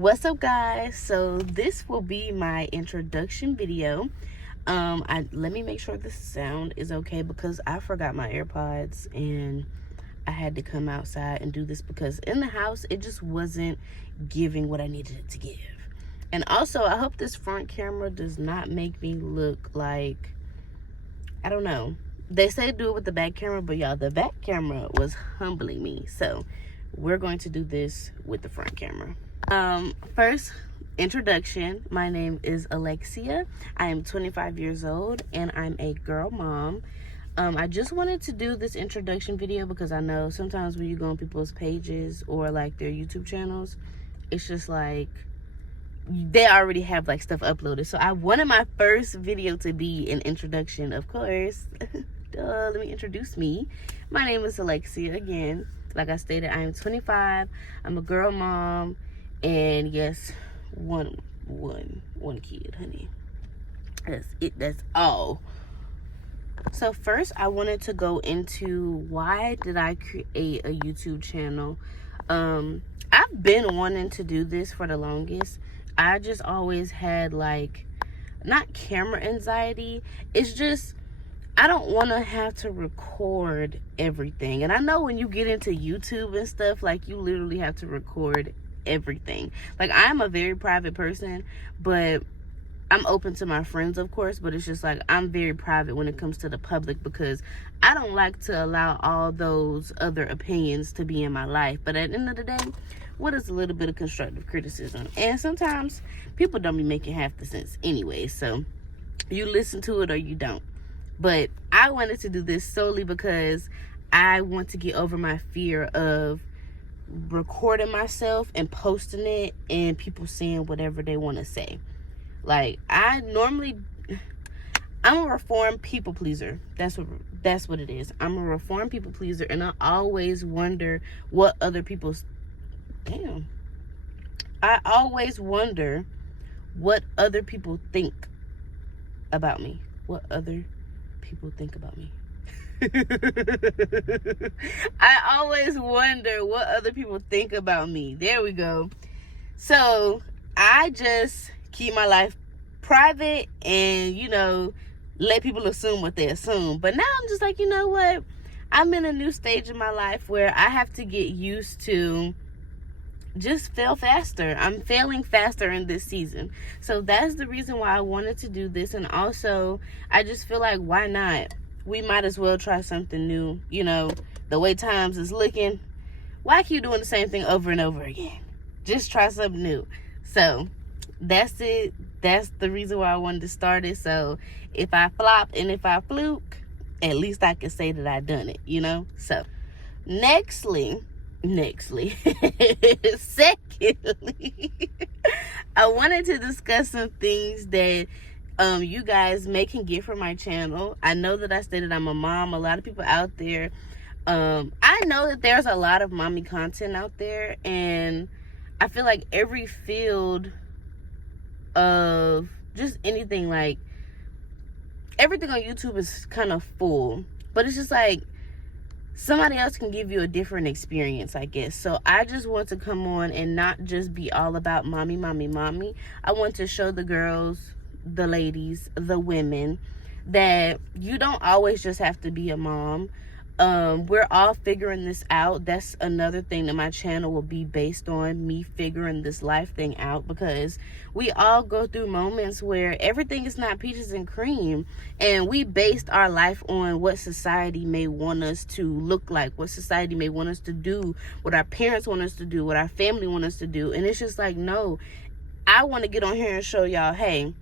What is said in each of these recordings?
What's up, guys? So this will be my introduction video. Let me make sure the sound is okay because I forgot my AirPods and I had to come outside and do this because in the house it just wasn't giving what I needed it to give. And also, I hope this front camera does not make me look like, I don't know. They say do it with the back camera, but y'all, the back camera was humbling me. So we're going to do this with the front camera. First, introduction. My name is Alexia. I am 25 years old and I'm a girl mom. I just wanted to do this introduction video because I know sometimes when you go on people's pages or like their YouTube channels, it's just like they already have like stuff uploaded. So I wanted my first video to be an introduction, of course. Duh, let me introduce me. My name is Alexia. Again, like I stated, I am 25. I'm a girl mom. And yes, one kid, honey. That's it. That's all. So first, I wanted to go into why did I create a YouTube channel. I've been wanting to do this for the longest. I just always had like, not camera anxiety. It's just I don't want to have to record everything. And I know when you get into YouTube and stuff, like you literally have to record everything. Like, I'm a very private person, but I'm open to my friends, of course, but it's just like I'm very private when it comes to the public because I don't like to allow all those other opinions to be in my life. But at the end of the day, what is a little bit of constructive criticism? And sometimes people don't be making half the sense anyway, so you listen to it or you don't. But I wanted to do this solely because I want to get over my fear of recording myself and posting it and people saying whatever they want to say. Like, I'm a reformed people pleaser. That's what it is. I'm a reformed people pleaser, and I always wonder what other people's I always wonder what other people think about me. What other people think about me. I always wonder what other people think about me. There we go. So I just keep my life private and, let people assume what they assume. But now I'm just like, you know what? I'm in a new stage in my life where I have to get used to just fail faster. I'm failing faster in this season. So that's the reason why I wanted to do this. And also, I just feel like, why not? We might as well try something new. The way times is looking, why keep doing the same thing over and over again? Just try something new. So that's it. That's the reason why I wanted to start it. So if I flop and if I fluke, at least I can say that I done it, So nextly, secondly, I wanted to discuss some things that you guys may can get from my channel. I know that I stated I'm a mom. A lot of people out there, I know that there's a lot of mommy content out there, and I feel like every field of just anything, like everything on YouTube is kind of full, but it's just like somebody else can give you a different experience, I guess. So I just want to come on and not just be all about mommy. I want to show the girls, the ladies, the women, that you don't always just have to be a mom. We're all figuring this out. That's another thing that my channel will be based on, me figuring this life thing out, because we all go through moments where everything is not peaches and cream, and we based our life on what society may want us to look like, what society may want us to do, what our parents want us to do, what our family want us to do. And it's just like, no, I want to get on here and show y'all, hey,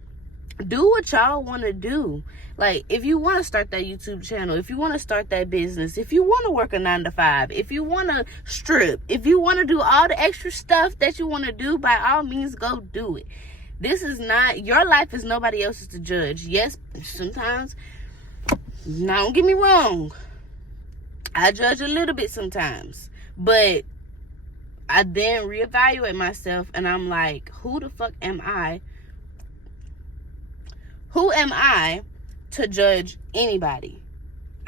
do what y'all want to do. Like, if you want to start that YouTube channel, if you want to start that business, if you want to work a 9-to-5, if you want to strip, if you want to do all the extra stuff that you want to do, by all means, go do it. This is not, your life is nobody else's to judge. Yes, sometimes, now don't get me wrong, I judge a little bit sometimes, but I then reevaluate myself and I'm like, who the fuck am I? Who am I to judge anybody?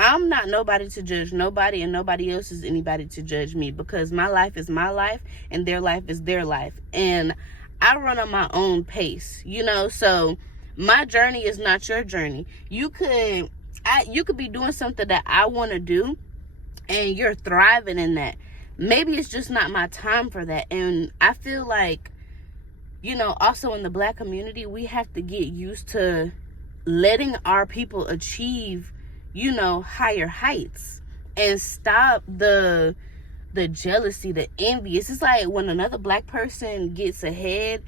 I'm not nobody to judge nobody, and nobody else is anybody to judge me, because my life is my life and their life is their life. And I run on my own pace, you know, so my journey is not your journey. You could be doing something that I want to do, and you're thriving in that. Maybe it's just not my time for that. And I feel like, you know, also in the Black community, we have to get used to letting our people achieve, you know, higher heights, and stop the jealousy, the envy. It's just like when another Black person gets ahead,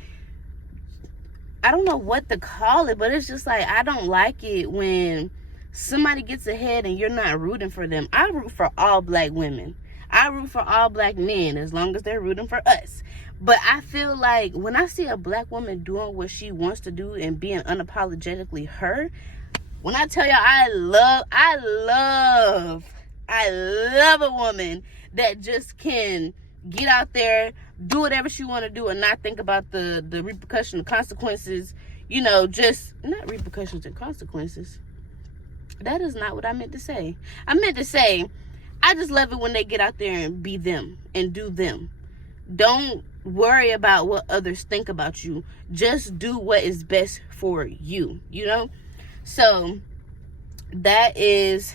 I don't know what to call it, but it's just like, I don't like it when somebody gets ahead and you're not rooting for them. I root for all Black women. I root for all Black men, as long as they're rooting for us. But I feel like when I see a Black woman doing what she wants to do and being unapologetically her, when I tell y'all, I love a woman that just can get out there, do whatever she want to do, and not think about the repercussion, the consequences, you know, just not repercussions and consequences. That is not what I meant to say. I meant to say, I just love it when they get out there and be them and do them. Don't worry about what others think about you. Just do what is best for you, you know? So that is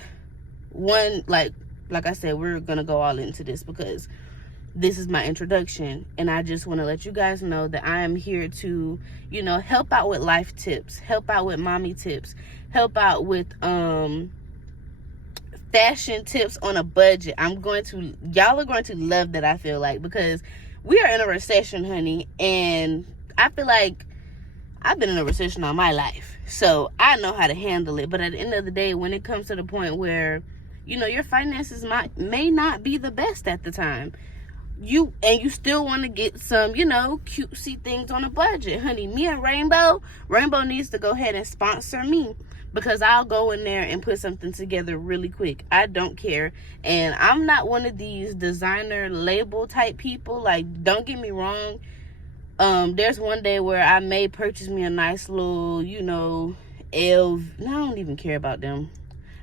one, like I said, we're going to go all into this because this is my introduction, and I just want to let you guys know that I am here to, you know, help out with life tips, help out with mommy tips, help out with fashion tips on a budget. Y'all are going to love that, I feel like, because we are in a recession, honey, and I feel like I've been in a recession all my life, so I know how to handle it. But at the end of the day, when it comes to the point where, you know, your finances may not be the best at the time, you still want to get some, you know, cutesy things on a budget, honey, me and Rainbow needs to go ahead and sponsor me, because I'll go in there and put something together really quick. I don't care. And I'm not one of these designer label type people. Like, don't get me wrong. There's one day where I may purchase me a nice little, you know, I don't even care about them.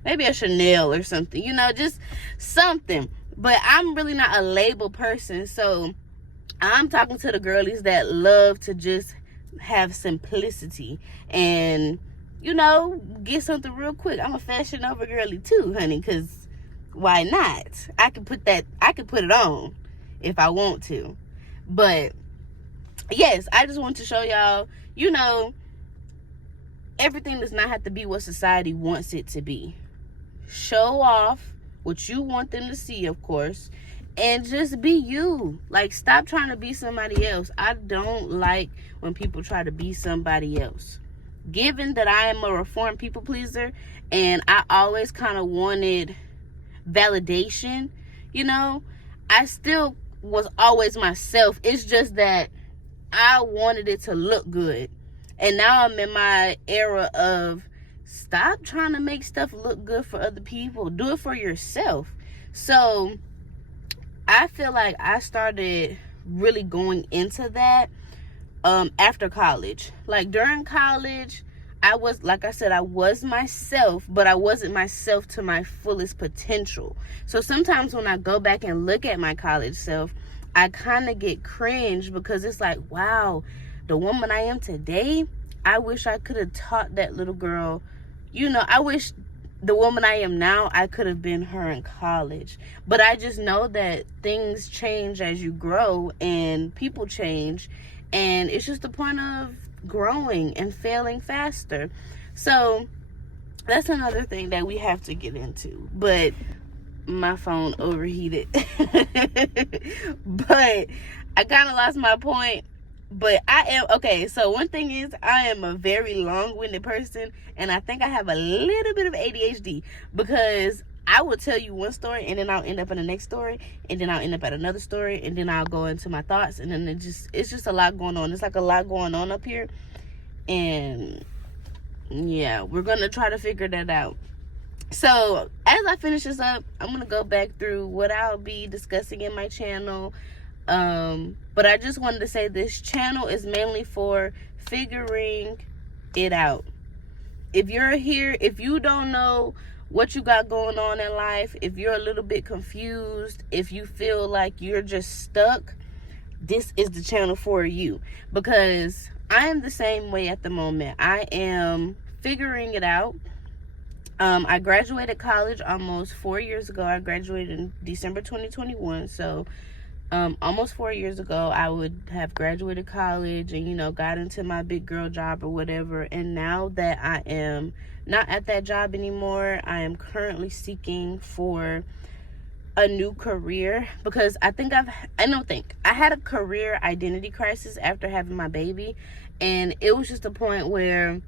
Maybe a Chanel or something, you know, just something. But I'm really not a label person. So I'm talking to the girlies that love to just have simplicity and, you know, get something real quick. I'm a Fashion Nova girly too, honey, because why not? I can put it on if I want to. But yes, I just want to show y'all, you know, everything does not have to be what society wants it to be. Show off what you want them to see, of course, and just be you. Like, stop trying to be somebody else. I don't like when people try to be somebody else. Given that I am a reformed people pleaser, and I always kind of wanted validation, you know, I still was always myself. It's just that I wanted it to look good. And now I'm in my era of stop trying to make stuff look good for other people. Do it for yourself. So I feel like I started really going into that after college. Like, during college, I was, like I said, I was myself, but I wasn't myself to my fullest potential. So sometimes when I go back and look at my college self, I kind of get cringe, because it's like, wow, the woman I am today, I wish I could have taught that little girl, you know, I wish the woman I am now, I could have been her in college. But I just know that things change as you grow, and people change, and it's just the point of growing and failing faster. So that's another thing that we have to get into. But my phone overheated. But I kind of lost my point. But so one thing is, I am a very long-winded person, and I think I have a little bit of ADHD, because I will tell you one story, and then I'll end up in the next story, and then I'll end up at another story, and then I'll go into my thoughts, and then it's just a lot going on. It's like a lot going on up here, and yeah, we're gonna try to figure that out. So as I finish this up, I'm gonna go back through what I'll be discussing in my channel. But I just wanted to say this channel is mainly for figuring it out. If you're here, if you don't know what you got going on in life, if you're a little bit confused, if you feel like you're just stuck, this is the channel for you, because I am the same way at the moment. I am figuring it out. I graduated college almost 4 years ago. I graduated in December 2021. So almost 4 years ago, I would have graduated college and, you know, got into my big girl job or whatever. And now that I am not at that job anymore, I am currently seeking for a new career, because I had a career identity crisis after having my baby. And it was just a point where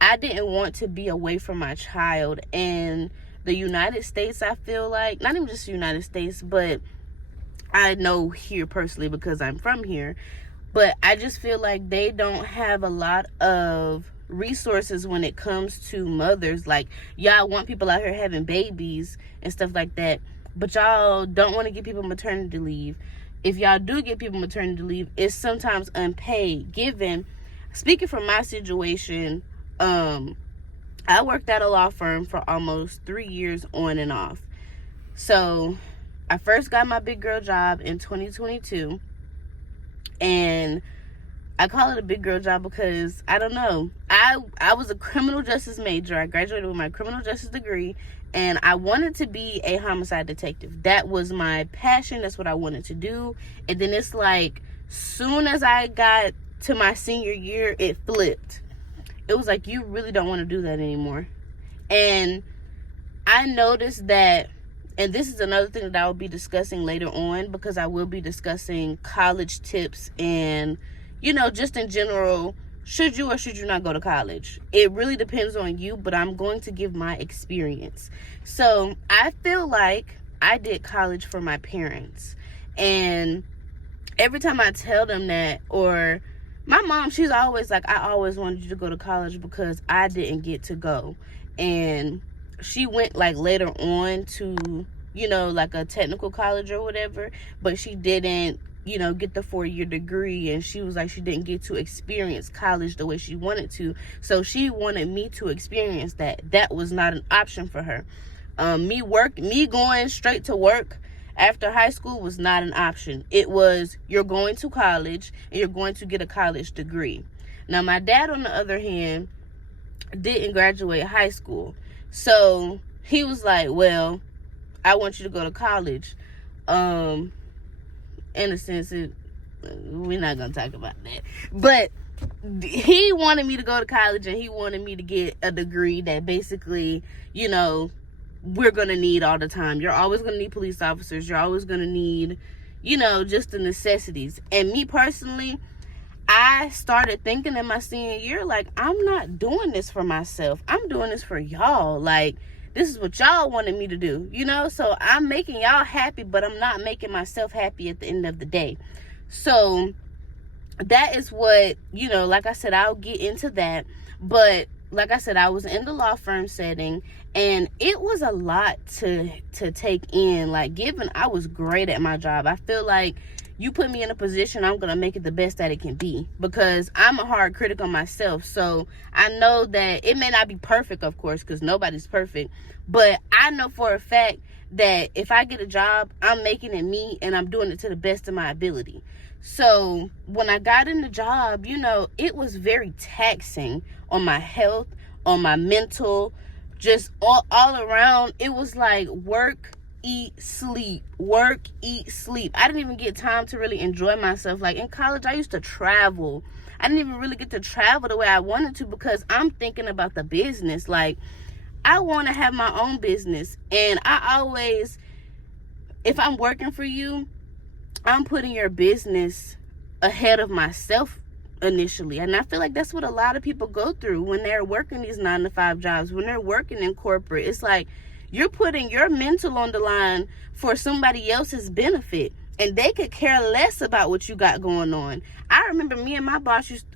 I didn't want to be away from my child. And the United States, I feel like, not even just the United States, but I know here personally because I'm from here, but I just feel like they don't have a lot of resources when it comes to mothers. Like, y'all want people out here having babies and stuff like that, but y'all don't want to give people maternity leave. If y'all do give people maternity leave, it's sometimes unpaid. Speaking from my situation, I worked at a law firm for almost 3 years on and off. So I first got my big girl job in 2022, and I call it a big girl job because, I don't know, I was a criminal justice major. I graduated with my criminal justice degree, and I wanted to be a homicide detective. That was my passion. That's what I wanted to do. And then it's like, soon as I got to my senior year, it flipped. It was like, you really don't want to do that anymore. And I noticed that, and this is another thing that I will be discussing later on, because I will be discussing college tips and, you know, just in general, should you or should you not go to college? It really depends on you, but I'm going to give my experience. So I feel like I did college for my parents. And every time I tell them that, or my mom, she's always like, I always wanted you to go to college because I didn't get to go. And she went like later on to, you know, like a technical college or whatever, but she didn't, you know, get the 4-year degree. And she was like, she didn't get to experience college the way she wanted to. So she wanted me to experience that. That was not an option for her. Me going straight to work after high school was not an option. It was, you're going to college and you're going to get a college degree. Now, my dad, on the other hand, didn't graduate high school. So he was like, well, I want you to go to college. In a sense, we're not going to talk about that. But he wanted me to go to college, and he wanted me to get a degree that basically, you know, we're going to need all the time. You're always going to need police officers. You're always going to need, you know, just the necessities. And me personally, I started thinking in my senior year, like, I'm not doing this for myself. I'm doing this for y'all. Like, this is what y'all wanted me to do, you know? So I'm making y'all happy, but I'm not making myself happy at the end of the day. So that is what, you know, like I said, I'll get into that. But like I said, I was in the law firm setting, and it was a lot to take in. Like, given I was great at my job, I feel like you put me in a position, I'm going to make it the best that it can be, because I'm a hard critic on myself. So I know that it may not be perfect, of course, because nobody's perfect. But I know for a fact that if I get a job, I'm making it me, and I'm doing it to the best of my ability. So when I got in the job, you know, it was very taxing on my health, on my mental, just all around. It was like work, eat, sleep, work, eat, sleep. I didn't even get time to really enjoy myself. Like, in college, I used to travel. I didn't even really get to travel the way I wanted to, because I'm thinking about the business. Like, I want to have my own business. And I always, if I'm working for you, I'm putting your business ahead of myself initially. And I feel like that's what a lot of people go through when they're working these 9-to-5 jobs, when they're working in corporate. It's like, you're putting your mental on the line for somebody else's benefit, and they could care less about what you got going on. I remember me and my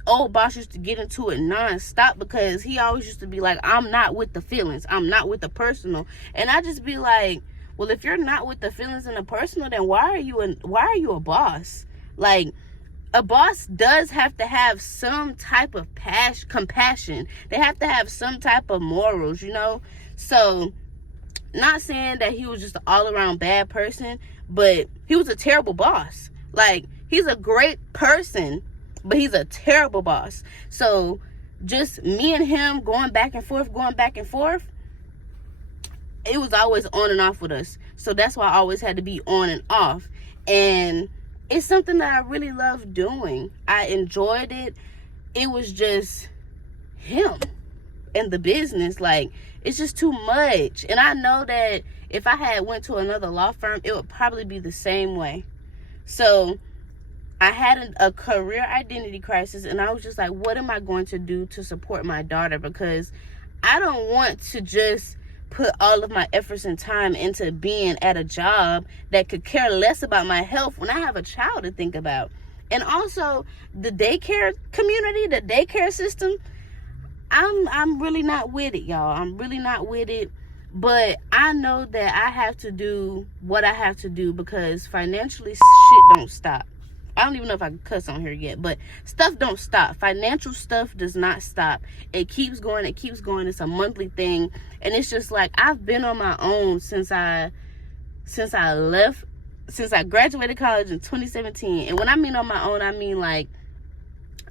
old boss used to get into it nonstop, because he always used to be like, I'm not with the feelings, I'm not with the personal. And I just be like, well, if you're not with the feelings and the personal, then why are you a boss? Like, a boss does have to have some type of compassion. They have to have some type of morals, you know? So, not saying that he was just an all-around bad person, but he was a terrible boss. Like, He's a great person, but he's a terrible boss. So just me and him going back and forth, it was always on and off with us. So that's why I always had to be on and off. And it's something that I really love doing. I enjoyed it. It was just him and the business. Like, it's just too much. And I know that if I had went to another law firm, it would probably be the same way. So I had a career identity crisis, and I was just like, what am I going to do to support my daughter? Because I don't want to just put all of my efforts and time into being at a job that could care less about my health when I have a child to think about. And also the daycare community, the daycare system, I'm really not with it, y'all. I'm really not with it. But I know that I have to do what I have to do because financially shit don't stop. I don't even know if I can cuss on here yet, but stuff don't stop. Financial stuff does not stop. It keeps going. It keeps going. It's a monthly thing. And it's just like, I've been on my own since I graduated college in 2017. And when I mean on my own, I mean like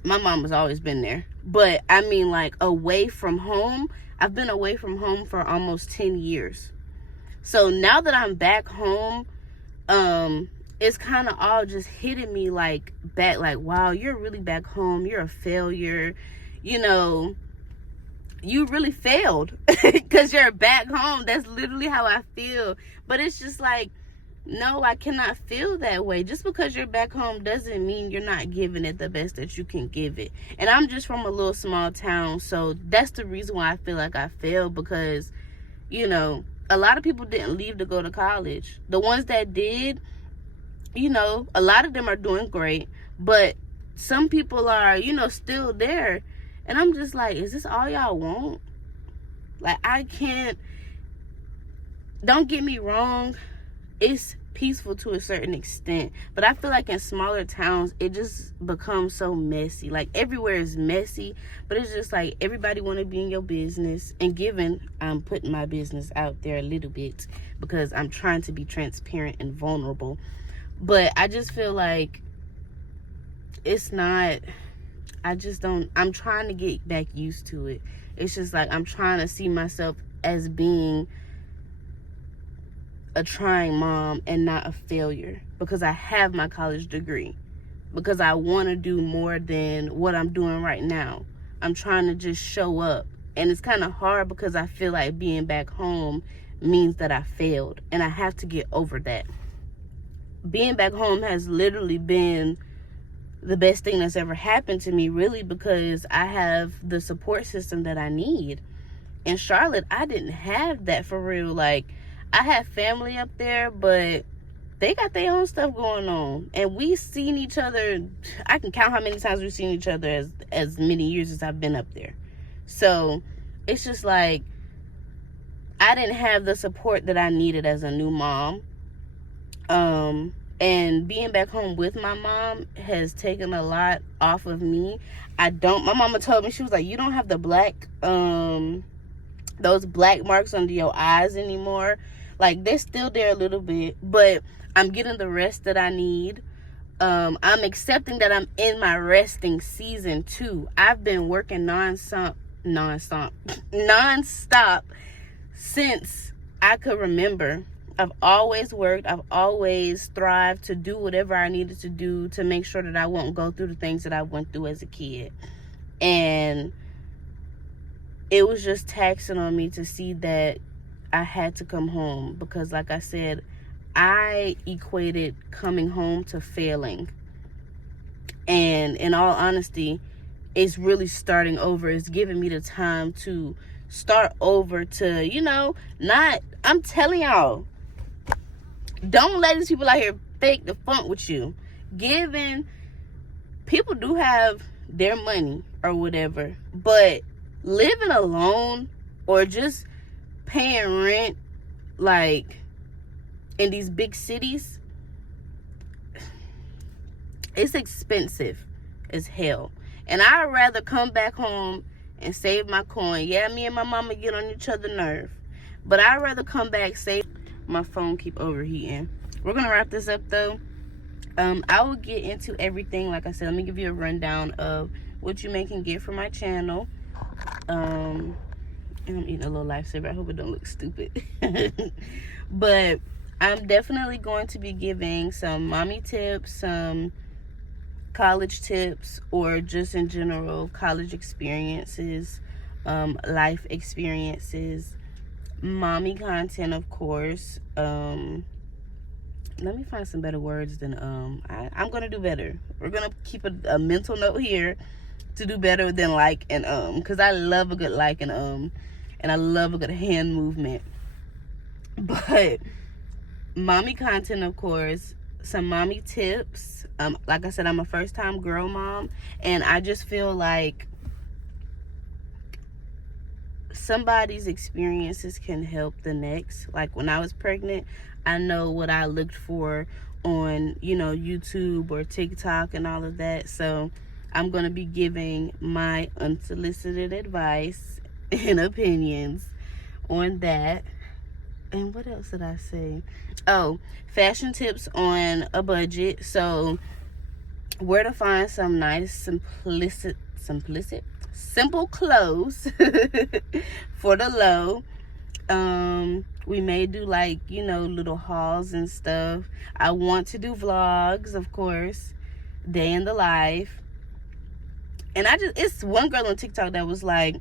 my mom has always been there. But I mean like away from home. I've been away from home for almost 10 years. So now that I'm back home, it's kind of all just hitting me like back, like, wow, you're really back home. You're a failure. You know, you really failed because you're back home. That's literally how I feel. But it's just like, no, I cannot feel that way. Just because you're back home doesn't mean you're not giving it the best that you can give it. And I'm just from a little small town. So that's the reason why I feel like I failed, because, you know, a lot of people didn't leave to go to college. The ones that did, you know, a lot of them are doing great, but some people are, you know, still there. And I'm just like, is this all y'all want? Like, I can't, don't get me wrong, it's peaceful to a certain extent, but I feel like in smaller towns, it just becomes so messy. Like, everywhere is messy, but it's just like everybody want to be in your business. And given I'm putting my business out there a little bit because I'm trying to be transparent and vulnerable, but I just feel like it's not, I'm trying to get back used to it. It's just like, I'm trying to see myself as being a trying mom and not a failure, because I have my college degree, because I want to do more than what I'm doing right now. I'm trying to just show up. And it's kind of hard because I feel like being back home means that I failed, and I have to get over that. Being back home has literally been the best thing that's ever happened to me, really, because I have the support system that I need. In Charlotte, I didn't have that for real. Like, I have family up there, but they got their own stuff going on. And we seen each other, I can count how many times we've seen each other as many years as I've been up there. So it's just like, I didn't have the support that I needed as a new mom. And being back home with my mom has taken a lot off of me. My mama told me, she was like, you don't have the black, those black marks under your eyes anymore. Like, they're still there a little bit, but I'm getting the rest that I need. I'm accepting that I'm in my resting season too. I've been working nonstop since I could remember. I've always worked. I've always strived to do whatever I needed to do to make sure that I won't go through the things that I went through as a kid. And it was just taxing on me to see that I had to come home, because like I said, I equated coming home to failing. And in all honesty, it's really starting over. It's giving me the time to start over, to, you know, I'm telling y'all, don't let these people out here fake the funk with you. Given people do have their money or whatever, but living alone or just paying rent, like in these big cities, it's expensive as hell. And I'd rather come back home and save my coin. Yeah, me and my mama get on each other's nerve, but I'd rather come back, save. My phone keep overheating. We're gonna wrap this up though. I will get into everything. Like I said, let me give you a rundown of what you may can get from my channel. And I'm eating a little lifesaver. I hope it don't look stupid. But I'm definitely going to be giving some mommy tips, some college tips, or just in general college experiences, life experiences, mommy content, of course. Let me find some better words than I'm gonna do better. We're gonna keep a mental note here to do better than like and because I love a good like and I love a good hand movement. But mommy content, of course, some mommy tips. Like I said, I'm a first-time girl mom, and I just feel like somebody's experiences can help the next. Like when I was pregnant, I know what I looked for on, you know, YouTube or TikTok and all of that. So I'm going to be giving my unsolicited advice and opinions on that. And what else did I say? Oh, fashion tips on a budget. So where to find some nice, simple clothes for the low. We may do like, you know, little hauls and stuff. I want to do vlogs, of course, day in the life. And it's one girl on TikTok that was like,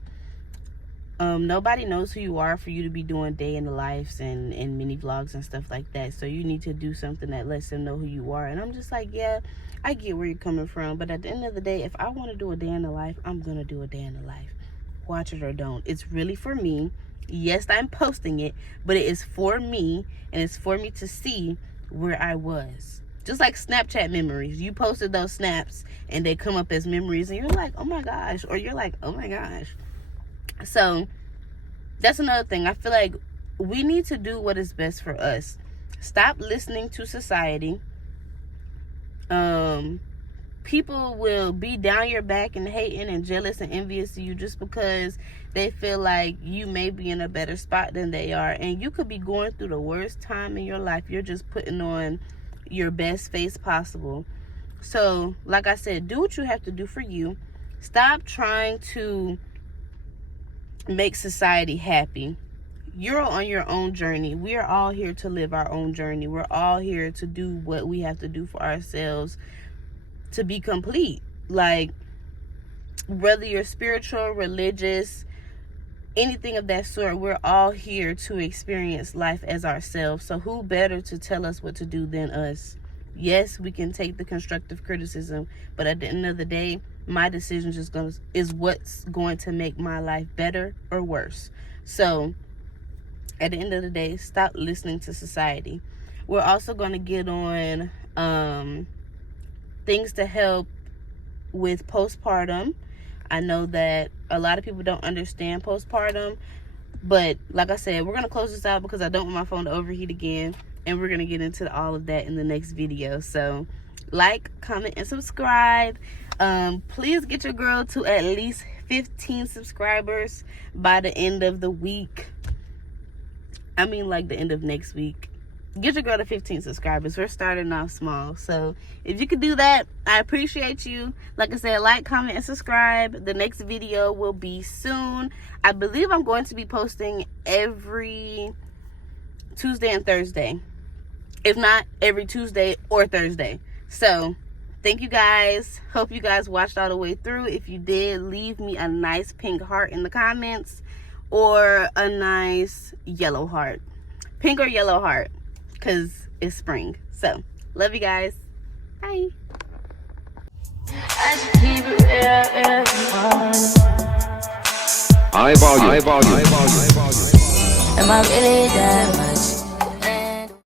nobody knows who you are for you to be doing day in the lives and mini vlogs and stuff like that. So you need to do something that lets them know who you are. And I'm just like, yeah, I get where you're coming from. But at the end of the day, if I want to do a day in the life, I'm going to do a day in the life. Watch it or don't. It's really for me. Yes, I'm posting it, but it is for me, and it's for me to see where I was. Just like Snapchat memories. You posted those snaps, and they come up as memories, and you're like, oh my gosh, or you're like, oh my gosh. So that's another thing. I feel like we need to do what is best for us. Stop listening to society. People will be down your back and hating and jealous and envious of you just because they feel like you may be in a better spot than they are. And you could be going through the worst time in your life. You're just putting on your best face possible. So, like I said, do what you have to do for you. Stop trying to make society happy. You're on your own journey. We are all here to live our own journey. We're all here to do what we have to do for ourselves to be complete. Like, whether you're spiritual, religious, anything of that sort, we're all here to experience life as ourselves. So who better to tell us what to do than us? Yes, we can take the constructive criticism, but at the end of the day, my decision is what's going to make my life better or worse. So at the end of the day, stop listening to society. We're also going to get on things to help with postpartum. I know that a lot of people don't understand postpartum, but like I said, we're going to close this out because I don't want my phone to overheat again, and we're going to get into all of that in the next video. So like, comment, and subscribe. Please get your girl to at least 15 subscribers by the end of the week. I mean, like the end of next week. Get your girl to 15 subscribers. We're starting off small. So if you could do that, I appreciate you. Like I said, like, comment, and subscribe. The next video will be soon. I believe I'm going to be posting every Tuesday and Thursday. If not, every Tuesday or Thursday. So thank you guys. Hope you guys watched all the way through. If you did, leave me a nice pink heart in the comments, or a nice yellow heart. Pink or yellow heart, because it's spring. So love you guys. Bye. High volume. High volume. High volume. Am I really that much?